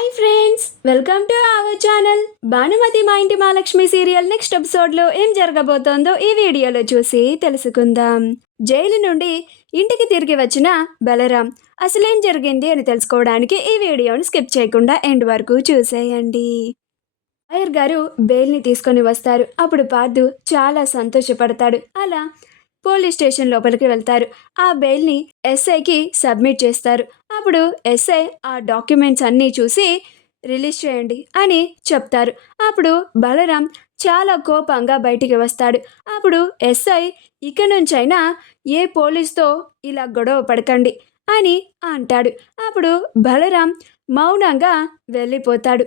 Hi friends, welcome to our channel. Bhanumathi మా ఇంటి Mahalakshmi serial next ఎపిసోడ్లో ఏం జరగబోతోందో ఈ వీడియోలో చూసి తెలుసుకుందాం. జైలు నుండి ఇంటికి తిరిగి వచ్చిన బలరాం అసలేం జరిగింది అని తెలుసుకోవడానికి ఈ వీడియోని స్కిప్ చేయకుండా ఎండ్ వరకు చూసేయండి. లాయర్ గారు బెయిల్ని తీసుకొని వస్తారు. అప్పుడు పార్థు చాలా సంతోషపడతాడు. అలా పోలీస్ స్టేషన్ లోపలికి వెళ్తారు. ఆ బెయిల్ని ఎస్ఐకి సబ్మిట్ చేస్తారు. అప్పుడు ఎస్ఐ ఆ డాక్యుమెంట్స్ అన్నీ చూసి రిలీజ్ చేయండి అని చెప్తారు. అప్పుడు బలరాం చాలా కోపంగా బయటికి వస్తాడు. అప్పుడు ఎస్ఐ ఇక నుంచైనా ఏ పోలీస్తో ఇలా గొడవ పడకండి అని అంటాడు. అప్పుడు బలరాం మౌనంగా వెళ్ళిపోతాడు.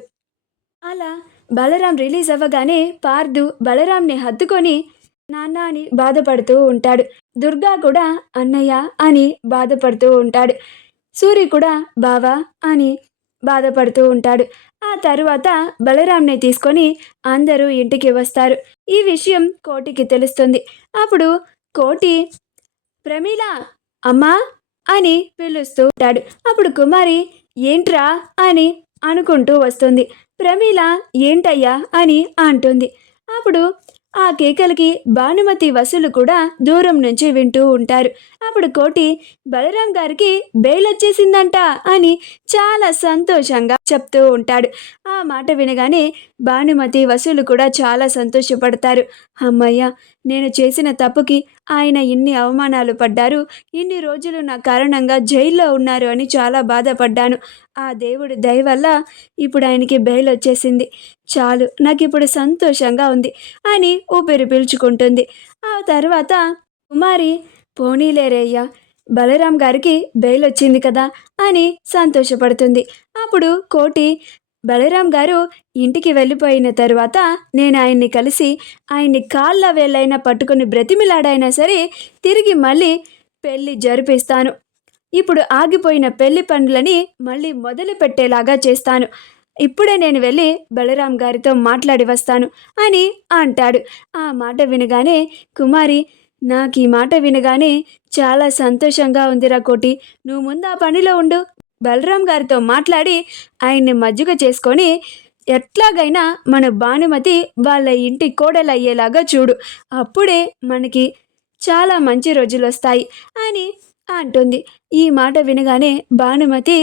అలా బలరాం రిలీజ్ అవ్వగానే పార్థు బలరాంని హత్తుకొని నాన్న అని బాధపడుతూ ఉంటాడు. దుర్గా కూడా అన్నయ్య అని బాధపడుతూ ఉంటాడు. సూరి కూడా బావా అని బాధపడుతూ ఉంటాడు. ఆ తరువాత బలరాంని తీసుకొని అందరూ ఇంటికి వస్తారు. ఈ విషయం కోటికి తెలుస్తుంది. అప్పుడు కోటి ప్రమీల అమ్మా అని పిలుస్తూ ఉంటాడు. అప్పుడు కుమారి ఏంట్రా అని అనుకుంటూ వస్తుంది. ప్రమీల ఏంటయ్యా అని అంటుంది. అప్పుడు ఆ కేకలకి భానుమతి వసులు కూడా దూరం నుంచి వింటూ ఉంటారు. అప్పుడు కోటి బలరాం గారికి బెయిల్ వచ్చేసిందంట అని చాలా సంతోషంగా చెప్తూ ఉంటాడు. ఆ మాట వినగానే భానుమతి వసులు కూడా చాలా సంతోషపడతారు. అమ్మయ్య, నేను చేసిన తప్పుకి ఆయన ఇన్ని అవమానాలు పడ్డారు, ఇన్ని రోజులు నా కారణంగా జైల్లో ఉన్నారు అని చాలా బాధపడ్డాను. ఆ దేవుడి దయ వల్ల ఇప్పుడు ఆయనకి బెయిల్ వచ్చేసింది. చాలు, నాకు ఇప్పుడు సంతోషంగా ఉంది అని ఊపిరి పీల్చుకుంటుంది. ఆ తర్వాత కుమారి పోనీలేరయ్యా, బలరాం గారికి బెయిల్ వచ్చింది కదా అని సంతోషపడుతుంది. అప్పుడు కోటి బలరాం గారు ఇంటికి వెళ్ళిపోయిన తరువాత నేను ఆయన్ని కలిసి ఆయన్ని కాళ్ళ వేళ్ళైనా పట్టుకుని బ్రతిమిలాడైనా సరే తిరిగి మళ్ళీ పెళ్ళి జరిపిస్తాను. ఇప్పుడు ఆగిపోయిన పెళ్లి పనులని మళ్ళీ మొదలు పెట్టేలాగా చేస్తాను. ఇప్పుడే నేను వెళ్ళి బలరాం గారితో మాట్లాడి వస్తాను అని అంటాడు. ఆ మాట వినగానే కుమారి నాకు ఈ మాట వినగానే చాలా సంతోషంగా ఉందిరా కోటి, నువ్వు ముందు ఆ పనిలో ఉండు. బలరాం గారితో మాట్లాడి ఆయన్ని మజ్జిగ చేసుకొని ఎట్లాగైనా మన భానుమతి వాళ్ళ ఇంటి కోడలయ్యేలాగా చూడు. అప్పుడే మనకి చాలా మంచి రోజులు వస్తాయి అని అంటుంది. ఈ మాట వినగానే భానుమతి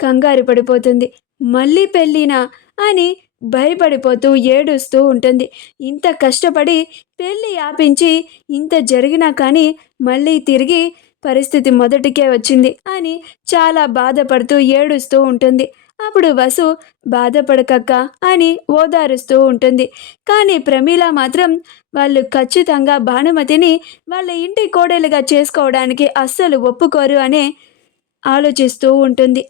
కంగారు పడిపోతుంది. మళ్ళీ పెళ్ళినా అని భయపడిపోతూ ఏడుస్తూ ఉంటుంది. ఇంత కష్టపడి పెళ్ళి ఆపించి ఇంత జరిగినా కానీ మళ్ళీ తిరిగి పరిస్థితి మొదటికే వచ్చింది అని చాలా బాధపడుతూ ఏడుస్తూ ఉంటుంది. అప్పుడు వసు బాధపడకక్క అని ఓదారుస్తూ ఉంటుంది. కానీ ప్రమీల మాత్రం వాళ్ళు ఖచ్చితంగా భానుమతిని వాళ్ళ ఇంటి కోడలుగా చేసుకోవడానికి అస్సలు ఒప్పుకోరు అనే ఆలోచిస్తూ ఉంటుంది.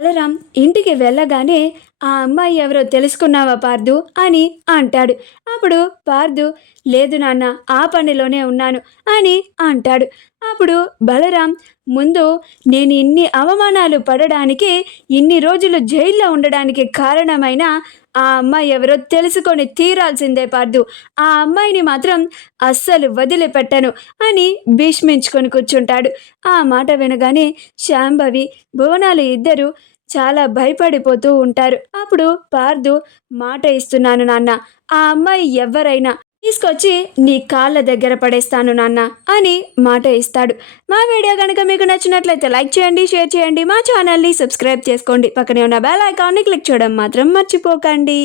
బలరాం ఇంటికి వెళ్ళగానే ఆ అమ్మాయి ఎవరో తెలుసుకున్నావా పార్థు అని అంటాడు. అప్పుడు పార్థు లేదు నాన్న, ఆ పనిలోనే ఉన్నాను అని అంటాడు. అప్పుడు బలరాం ముందు నేను ఇన్ని అవమానాలు పడడానికి, ఇన్ని రోజులు జైల్లో ఉండడానికి కారణమైన ఆ అమ్మాయి ఎవరో తెలుసుకొని తీరాల్సిందే పార్థు. ఆ అమ్మాయిని మాత్రం అస్సలు వదిలిపెట్టను అని భీష్మించుకొని కూర్చుంటాడు. ఆ మాట వినగానే శాంభవి భువనాలు ఇద్దరు చాలా భయపడిపోతూ ఉంటారు. అప్పుడు పార్థు మాట ఇస్తున్నాను నాన్న, ఆ అమ్మాయి ఎవరైనా తీసుకొచ్చి నీ కాళ్ళ దగ్గర పడేస్తాను నాన్న అని మాట ఇస్తాడు. మా వీడియో కనుక మీకు నచ్చినట్లయితే లైక్ చేయండి, షేర్ చేయండి, మా ఛానల్ని సబ్స్క్రైబ్ చేసుకోండి. పక్కనే ఉన్న బెల్ ఐకాన్ని క్లిక్ చేయడం మాత్రం మర్చిపోకండి.